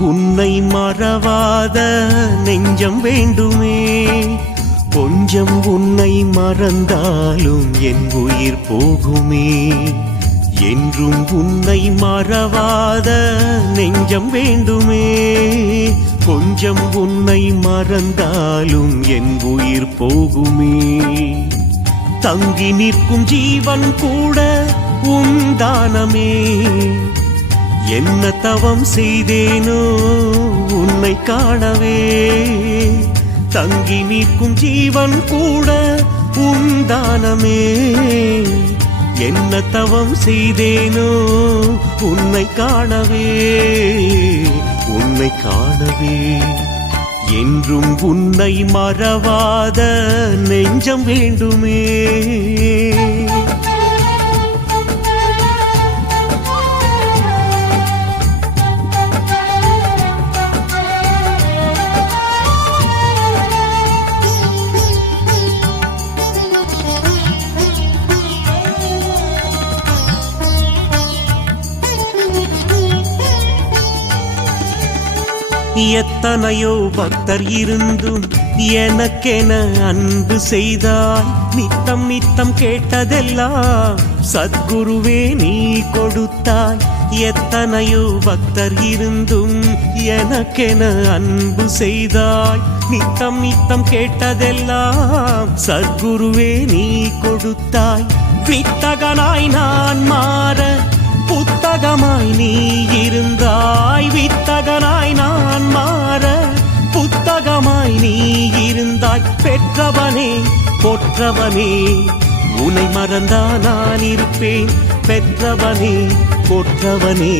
உன்னை மறவாத நெஞ்சம் வேண்டுமே. கொஞ்சம் உன்னை மறந்தாலும் என் உயிர் போகுமே. என்றும் உன்னை மறவாத நெஞ்சம் வேண்டுமே. கொஞ்சம் உன்னை மறந்தாலும் என் உயிர் போகுமே. தங்கி நிற்கும் ஜீவன் கூட உந்தானமே. என்ன தவம் செய்தேனோ உன்னை காணவே. தங்கி நிற்கும் ஜீவன் கூட உந்தானமே. என்ன தவம் செய்தேனோ உன்னை காணவே. உன்னை காணவே. என்றும் உன்னை மறவாத நெஞ்சம் வேண்டுமே. எத்தனையோ பக்தர் இருந்தும் எனக்கென அன்பு செய்தாய். நித்தம் நித்தம் கேட்டதெல்லாம் சத்குருவே நீ கொடுத்தாய். எத்தனையோ பக்தர் இருந்தும் எனக்கென அன்பு செய்தாய். நித்தம் நித்தம் கேட்டதெல்லாம் சத்குருவே நீ கொடுத்தாய். வித்தகனாய் நான் மாற புத்தகமாய் நீ இருந்தாய். வித்தகனாய் நான் மாற புத்தகமாய் நீ இருந்தாய். பெற்றவனே பொற்றவனே உன்னை மறந்தா நான் இருப்பேன். பெற்றவனே பொற்றவனே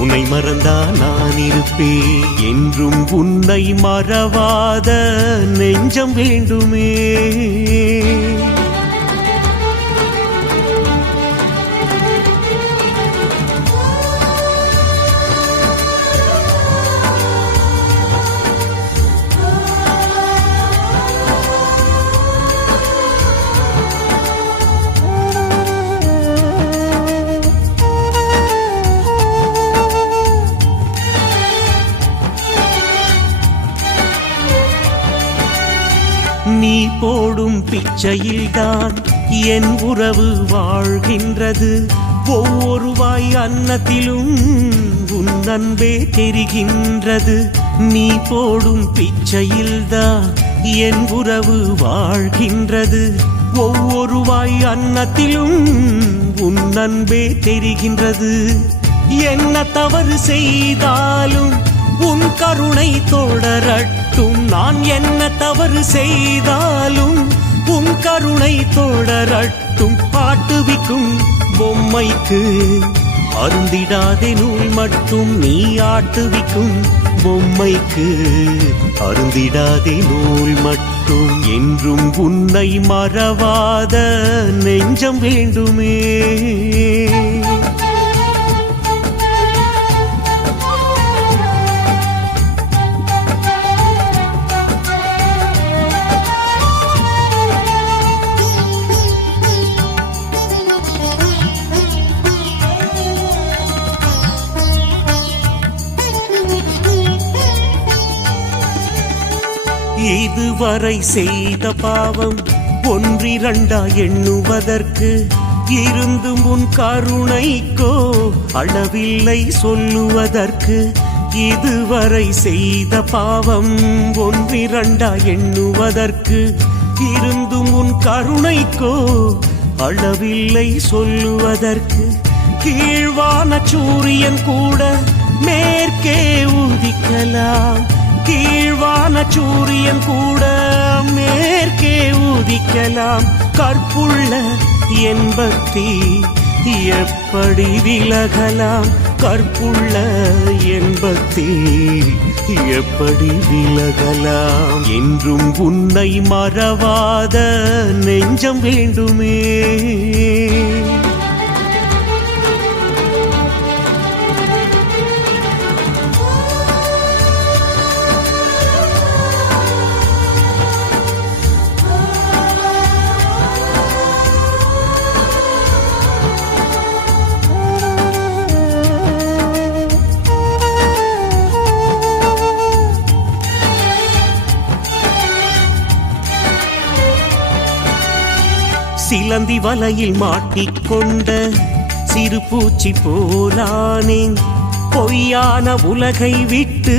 உன்னை மறந்தா நான் இருப்பேன். என்றும் உன்னை மறவாத நெஞ்சம் வேண்டுமே. நீ போடும் பிச்சையில்தான் என் உறவு வாழ்கின்றது. ஒவ்வொரு வாய் அன்னத்திலும் உன் அன்பே தெரிகின்றது. நீ போடும் பிச்சையில்தான் என் உறவு வாழ்கின்றது. ஒவ்வொரு வாய் அன்னத்திலும் உன் அன்பே தெரிகின்றது. என்ன தவறு செய்தாலும் உன் கருணை தொடரட்டும். நான் என்ன தவறு செய்தாலும் உன் கருணை தொடரட்டும். ஆட்டுவிக்கும் பொம்மைக்கு அருந்திடாதே நூல் மட்டும். நீ ஆட்டுவிக்கும் பொம்மைக்கு அருந்திடாதே நூல் மட்டும். என்றும் உன்னை மறவாத நெஞ்சம் வேண்டுமே. இதுவரை செய்த பாவம் ஒன்றிரண்டா எண்ணுவதற்கு. இருந்தும் உன் கருணைக்கோ அளவில்லை சொல்லுவதற்கு. இதுவரை செய்த பாவம் ஒன்றிரண்டா எண்ணுவதற்கு. இருந்தும் உன் கருணைக்கோ அளவில்லை சொல்லுவதற்கு. கீழ்வான சூரியன் கூட மேற்கே உதிக்கலாம். கீழ்வான சூரியன் கூட மேற்கே உதிக்கலாம். கற்புள்ள என் பக்தி எப்படி விலகலாம். கற்புள்ள என் பக்தி எப்படி விலகலாம். என்றும் உன்னை மறவாத நெஞ்சம் வேண்டுமே. சிலந்தி வலையில் மாட்டிக்கொண்ட சிறு பூச்சி போலானேன். பொய்யான உலகை விட்டு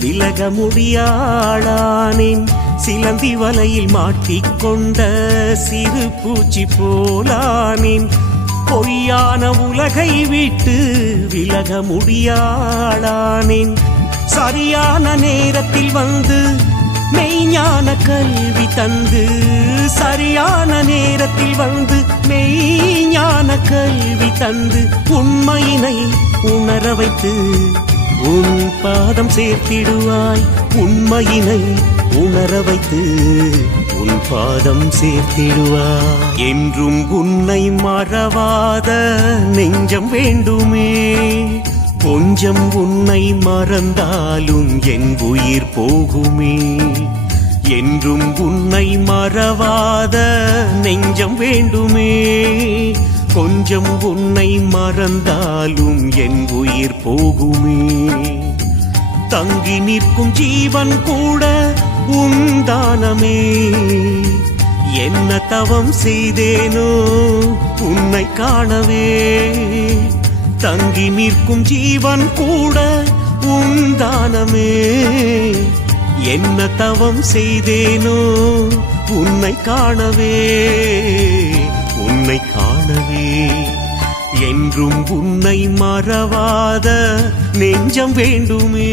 விலக முடியாளானேன். சிலந்தி வலையில் மாட்டிக்கொண்ட சிறு பூச்சி போலானேன். பொய்யான உலகை விட்டு விலக முடியாளானேன். சரியான நேரத்தில் வந்து மெய்ஞான கல்வி தந்து, சரியான நேரத்தில் வந்து மெய்ஞான கல்வி தந்து, உண்மையினை உணர வைத்து உன் பாதம் சேர்த்திடுவாய். உண்மையினை உணர வைத்து உன் பாதம் சேர்த்திடுவாய். என்றும் உன்னை மறவாத நெஞ்சம் வேண்டுமே. கொஞ்சம் உன்னை மறந்தாலும் என் உயிர் போகுமே. என்றும் உன்னை மறவாத நெஞ்சம் வேண்டுமே. கொஞ்சம் உன்னை மறந்தாலும் என் உயிர் போகுமே. தங்கி நிற்கும் ஜீவன் கூட உந்தானமே. என்ன தவம் செய்தேனோ உன்னை காணவே. தங்கி நிற்கும் ஜீவன் கூட உந்தானமே. என்ன தவம் செய்தேனோ உன்னை காணவே, உன்னை காணவே. என்றும் உன்னை மறவாத நெஞ்சம் வேண்டுமே.